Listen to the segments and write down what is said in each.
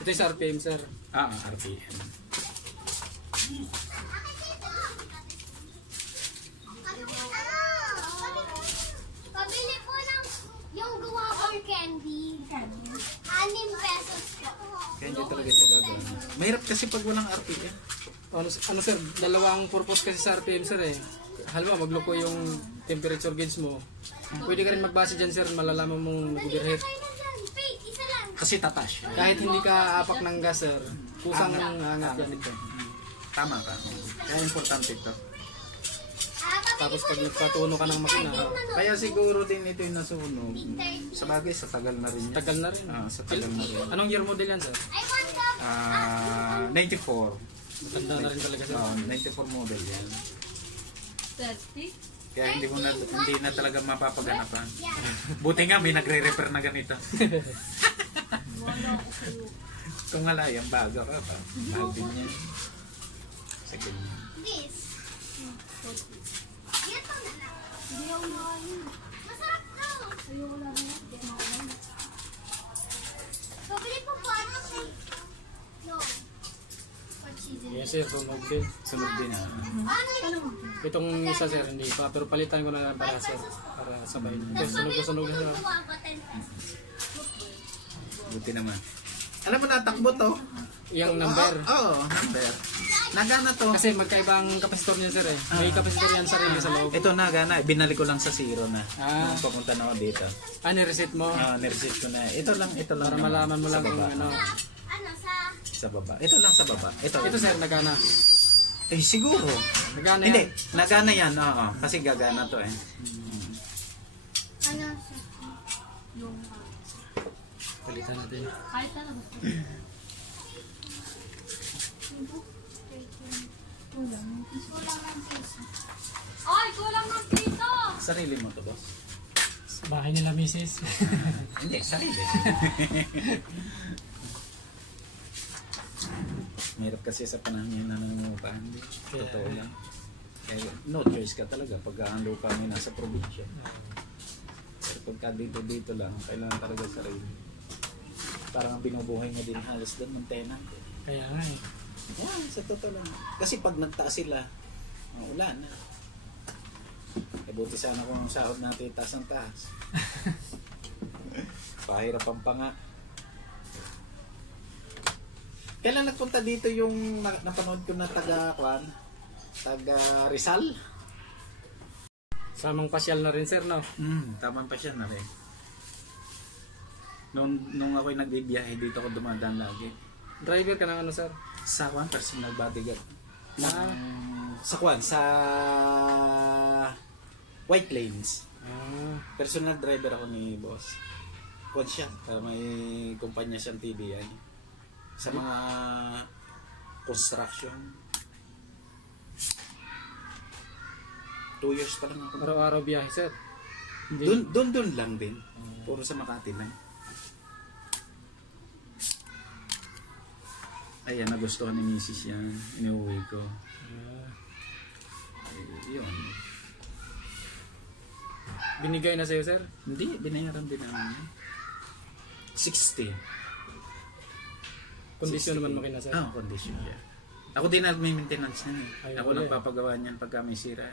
Ito yung sa RPM, sir. RPM. Pabili po ng yung gawa kong candy. 6 pesos po. Kaya hindi talaga siya gagawin. Mahirap kasi pag walang RPM. Ano sir, dalawang purpose kasi sa RPM sir eh. Halimbawa, magluko yung temperature gauge mo. Pwede ka rin magbase dyan sir, malalaman mong mag-overheat. Kasi tataas. Kahit hindi ka apak ng gas sir, kusang angat yan ito. Tama ka. Kaya importante ito. Tapos pag nagpatuno ka ng makina, Kaya siguro din ito yung nasunog. Sa bagay, sa tagal na rin. tagal na rin. Sa tagal na rin. Anong year model yan sir? 94. Tanda na rin talaga sir. 94 model yan. 30? Kaya hindi na talaga mapapaganapan. Buti nga may nagre-repair na ganito. Kung alayang bago ka pa. Mahal din yan. Sa ganyan. Masarap to. Pabili po po ano si... No. Yes sir, sunog din. Sunod din Itong isa sir, hindi pa. Pero palitan ko na lang para sir. Para sabay. Ito, sunog na sir. Buti naman. Alam mo na, takbo to. Yung number. Oo, number. Nagana to. Kasi magkaibang kapasitor niya sir eh. May kapasitor yan sarili sa loob. Ito nagana. Binalik ko lang sa zero na. Ah. Nung papunta na ako dito. Ni-reset mo. Nireset ko na. Ito lang. Para malaman mo lang kung ano. Ano sa... Sa baba. Ito lang sa baba. Ito sir, nagana. Eh, siguro. Nagana yan. Hindi. Nagana yan. Oo. Kasi gagana to eh. Ano sa... Palitan natin. Kahit ano gusto. Ay, kulang ng pito! Sarili mo to, boss? Bahay nila misis. Hindi, sarili. Mahirap kasi sa panahon niya na nangungupahan. Totoo lang. Kaya no choice ka talaga pag ang lupa mo nasa probinsya. Pero pagka dito lang, kailangan talaga sarili. Parang binubuhay mo din halos doon ng tenant. Kaya nga eh. Yan, sa totoo lang. Kasi pag nagtaas sila, ulan na. E buti sana kung ang sahod natin taas ang taas. Pahirapan pa nga. Kailan nagpunta dito yung napanood ko na taga Rizal? Samang pasyal na rin sir, no? Tamang pasyal na rin. Nung ako'y nagbibiyahe dito ako dumadaan lagi. Driver ka ng ano sir? Sa personal bodyguard. Ah. Sa White Plains. Personal driver ako ni boss. Kwan siya. May kumpanya siyang TBI. Sa mga construction. 2 years pa lang ako. Araw-araw biyahe sir? Doon lang din. Puro sa Makati lang. Ayan, nagustuhan ni Mrs. yan. Inuwi ko. Yun. Binigay na sa'yo sir? Hindi, binayaran din namin. 60. Kondisyon naman makina sir? Kondisyon niya. Ako din may maintenance niya. Ako lang papagawa niyan pagka may sira.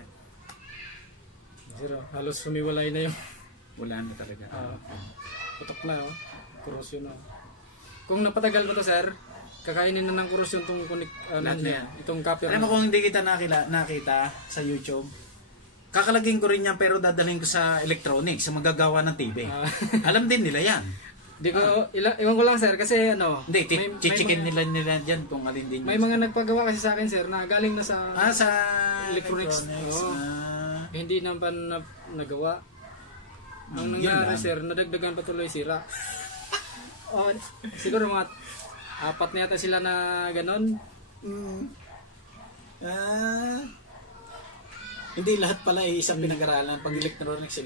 Sir, halos sumiwalay na yung... Wala na talaga. Putok na, korosyon na. Kung napatagal mo to sir, kakainin na ng korosyon itong copper. Alam mo kung hindi kita nakita sa YouTube, kakalagin ko rin yan pero dadalhin ko sa electronics, sa magagawa ng TV. Alam din nila yan. Di ko, iwan ko lang sir kasi ano. Hindi, chichikin nila dyan kung alin din. May mga nagpagawa kasi sa akin sir na galing na sa sa electronics. Hindi naman nagawa. Ang nangyari sir, nadagdagan patuloy sira. Siguro mga 4 na yata sila na ganon. Hindi lahat pala isang pinag-aralan pag electronics.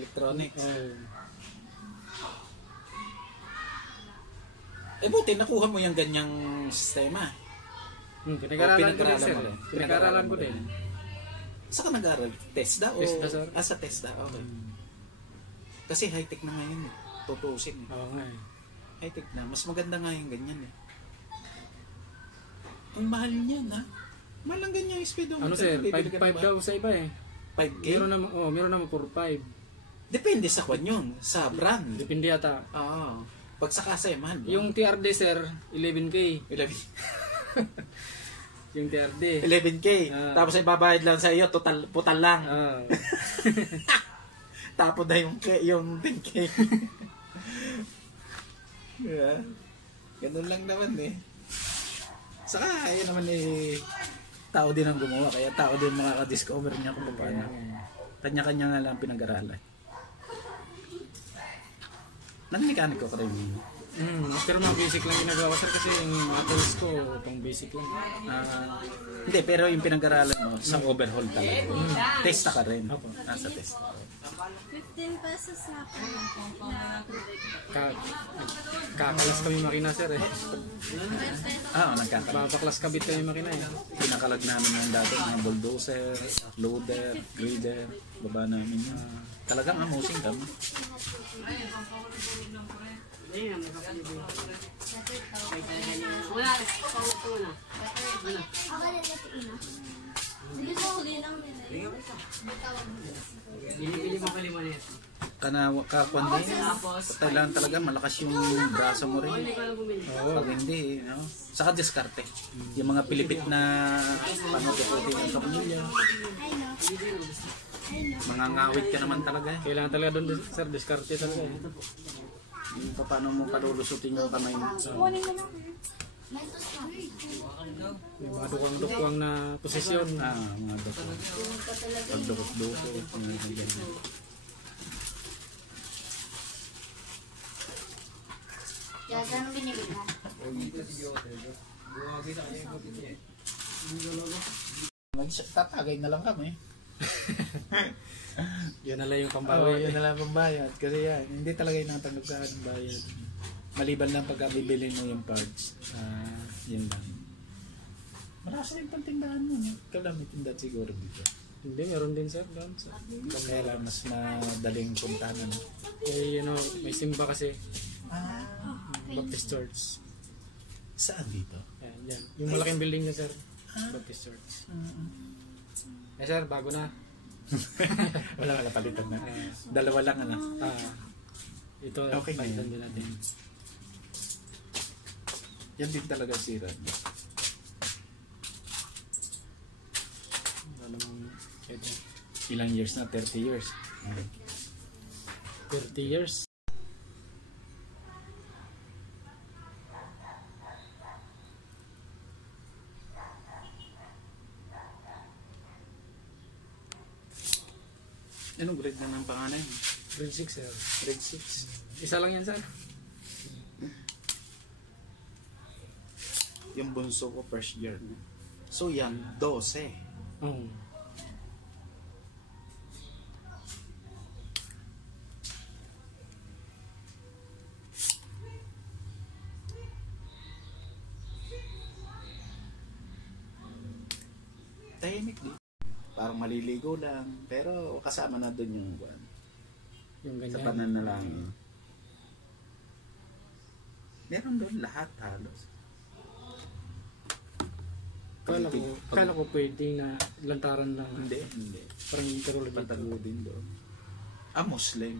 Buti nakuha mo yung ganyang sistema. Pinag-aralan ko din sir. Pinag-aralan ko din. Saan ka nag-aral? TESDA? TESDA sir. Sa TESDA, okay. Kasi high-tech na ngayon. Tutusin. Oo nga eh. High-tech na. Mas maganda nga yung ganyan eh. Ang mahal niyan ha. Mahal lang ganyan yung speedometer. Ano sir, Bibili ka 5 ng daw sa iba eh. 5K? Meron naman 4-5. Depende sa kwan yun. Sa brand. Depende yata. Oo. Pag sa kasa mahal. Yung TRD sir, 11K. 11, Yung TRD. 11K. Ah. Tapos ay babayad lang sa iyo, total, putal lang. Ah. Tapos na yung 10K. Yeah. Ganun lang naman eh. Saka, ayun naman eh, tao din ang gumawa. Kaya tao din makaka-discover niya kung paano. Kanya-kanya nga lang pinag-aralan. Nag-mekaniko ka rin. Pero mga basic lang ginagawa ko sir kasi yung mga tools ko pang basic lang. Hindi, pero yung pinag-aralan mo sa overhaul talaga. Testa ka rin. Nasa test. 15 pesos na ako. Kakalas kami makina sir eh. Nagkakaroon. Babaklas kabit kami makina eh. Pinakalag namin ng dati, mga bulldozer, loader, grader, baba namin yun. Talagang amusing kami. Ako na natin ina. Sige ko huli lang nila. Kakwan din. Kailangan talaga malakas yung braso mo rin. Pag hindi, no? Saka diskarte. Yung mga pilipit na panotututin ng kapamilya. Mga ngawit ka naman talaga. Kailangan talaga doon sir, diskarte talaga eh. Yung paano mo palulusutin yung kamay mo. Mentos na. Yung mga dukwang-dukwang na posisyon. Mga doko. Pagdukot-dukot. Mga ganyan. Kaya saan binibig mo? Tatagay na lang kami. Yun na lang yung Oo, pambawi. yun na lang pambayad. Kasi yan, hindi talaga yung natanggap sa akin bayad. Maliban lang pagka bibili mo yung parts. Yun lang. Marasa rin pang tindahan mo. Ikaw lang may tindahan siguro dito. Hindi, meron din sir doon. Kaya lang mas madaling puntahan. Ano? Eh, may simba kasi. Baptist Church. Saan dito? Yan. Yung malaking building niya sir. Baptist Church. Eh sir, bago na. wala palitan na. Dalawa lang ano. Ito, Okay na palitan yan. din natin. Yan din talaga sira. Ilang years na? 30 years. 30 years. Anong grade na ng panganay mo? Grade 6 sir. Grade 6. Isa lang yan sir. Yung bunso ko first year. So yan, 12. Oo. Tahimik din. Parang maliligo lang. Pero kasama na dun yung buwan. Yung Sa ganyan. pananalangin. Meron doon lahat halos. Kala ko pwede na lantaran lang. Hindi. Parang interrol dito. Patago din doon. Muslim.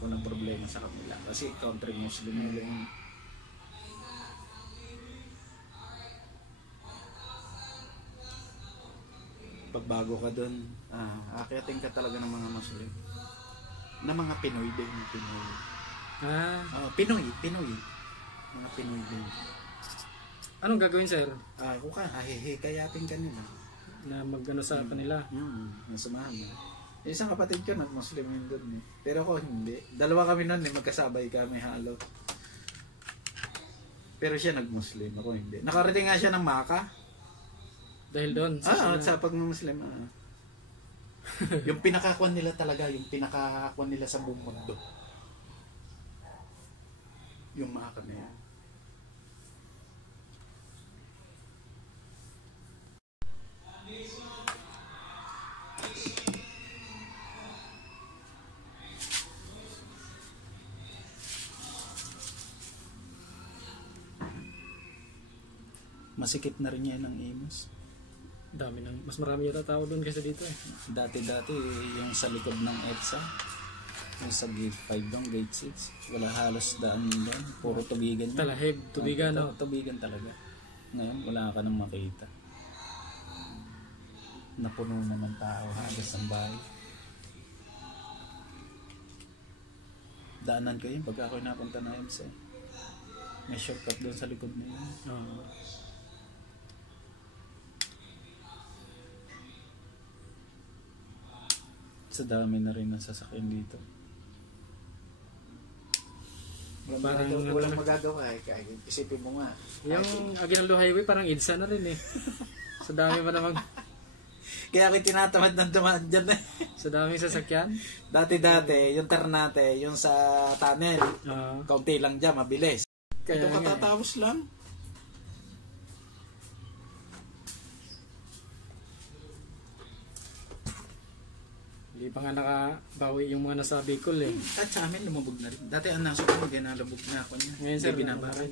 Walang problema sa kanila. Kasi country Muslim nila yung pagbago ka doon, akyatin ka talaga ng mga Muslim. Na mga Pinoy din. Pinoy. Pinoy. Mga Pinoy din. Anong gagawin sir? Kung ka, hihikayatin ka nila. Na magano sa kanila? Nasamahan mo. Isang kapatid ko nag-Muslim yun doon eh. Pero ako hindi. Dalawa kami noon eh, magkasabay kami halo. Pero siya nag-Muslim, ako hindi. Nakarating nga siya ng Maka. Dahil doon? Sa pag-Muslim. Yung pinakakuan nila talaga, yung pinakakuan nila sa buong mundo. Yung Maka na yan. Masikip na rin yan ng Imus. Dami ng, mas marami yata tao doon kaysa dito eh. Dati yung sa likod ng EDSA, yung sa gate 5 doon, gate 6, wala halos daan doon. Puro tubigan yun. Talahib, tubigan no. Tubigan talaga. Ngayon wala ka nang makita. Napuno naman tao halos ang bahay. Daanan ko yun pagka ako'y napunta na EDSA. May shortcut doon sa likod nila. Oo. Sa dami na rin ng sasakyan dito. Parang magagawa eh. Kaya isipin mo nga. yung Aguinaldo Highway parang EDSA na rin eh. Sa dami pa namang, Kaya ako'y tinatamad ng dumaan dyan eh. sa daming sasakyan. Dati, yung Ternate, yung sa tunnel. Oo. Kaunti lang dyan, mabilis. Kaya Ito nga eh. katatapos lang. Hindi pa nga nakabawi yung mga nasa Bicol eh. At sa amin, lumubog na rin. Dati ang naso ko, ginalabog na ako niya. Ngayon sir, Hindi binabaran.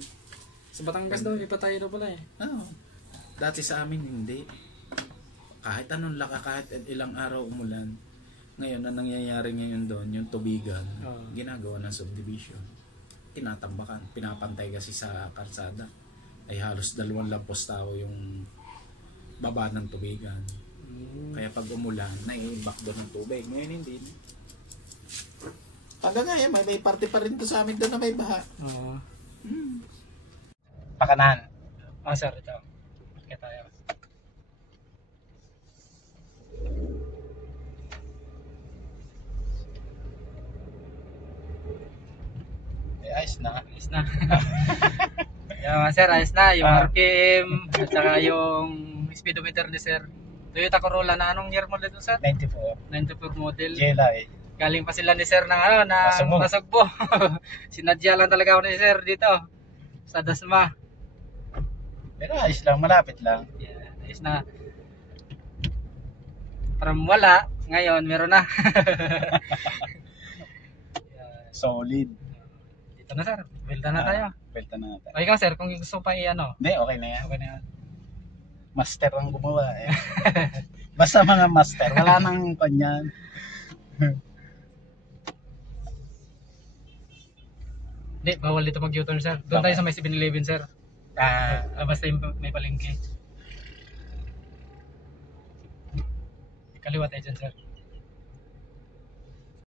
sa Batangas daw, ipatay daw pala eh. Oo. Dati sa amin, hindi. Kahit anong laka, kahit ilang araw umulan. Ngayon, ang nangyayari ngayon doon, yung tubigan, ginagawa ng subdivision. Tinatambakan. Pinapantay kasi sa kalsada. Ay halos 2 lampos tao yung baba ng tubigan. Kaya pag umulan, naiimbak doon ng tubig. Ngayon hindi. Hanggang ngayon, may parte pa rin to sa amin doon na may baha. Oo. Pakanan. Sir, ito. Kaya tayo. Ayos na. Ayos na. Yan sir, ayos na. Yung RPM, at saka yung speedometer ni sir. Toyota Corolla na anong year model ito sir? 94. 94 model. Jelay. Galing pa sila ni sir ng ano, ng Nasugbo. Nasugbo. Sinadya lang talaga ako ni sir dito. Sa Dasma. Pero ayos lang, malapit lang. Yeah, ayos na. From wala, ngayon meron na. Solid. Dito na sir, builda na tayo. Belta na natin. O ikaw sir, kung gusto pa i-ano. Hindi, okay na yan. Okay na yan. Master ang gumawa eh. Basta mga master, wala nang kanyan. Hindi, bawal dito mag-U-turn sir. Doon tayo sa may 7-Eleven sir. Basta yung may palengke. Kaliwa tayo dyan sir.